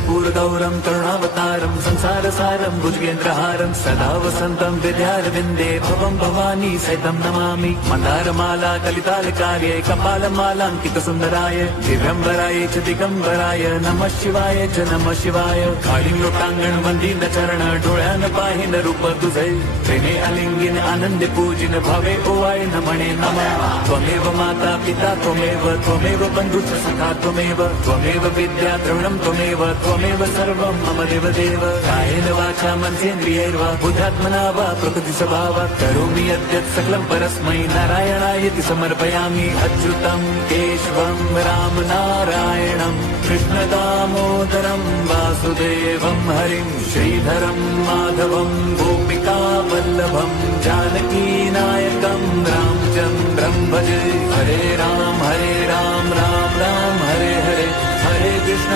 कर्पूरगौरं करुणावतारं संसारसारं भुजगेन्द्रहारं सदा वसन्तं विद्यारविन्दे भवं भवानी सहितं नमामि। मन्दारमाला कलितालकार्ये कपालमालाङ्कितसुन्दराय दिव्यम्बराय च दिगम्बराय नमः शिवाय च नमः शिवाय। काळी लोटांगण वंदिन चरण डोळ्यान पाहिन रूप तुझे प्रेमे अलिंगिन आनंदे पूजिन भावे ओवाळे नमणे नमः। त्वमेव माता पिता त्वमेव बन्धुश्च सखा त्वमेव विद्या द्रविणं त्वमेव सर्वं मम देवदेव। कायेन वाचा मनसेन्द्रियैर्वा बुद्ध्यात्मना वा प्रकृति स्वभावात् करोमि यद्यत् सकलं परस्मै नारायणायति समर्पयामि। अच्युतं केशवं राम नारायणं कृष्णदामोदरं वासुदेवं हरिं श्रीधरं माधवं गोपिका वल्लभं जानकीनायकं रामचन्द्रं भजे। हरे राम राम राम हरे हरे, हरे कृष्ण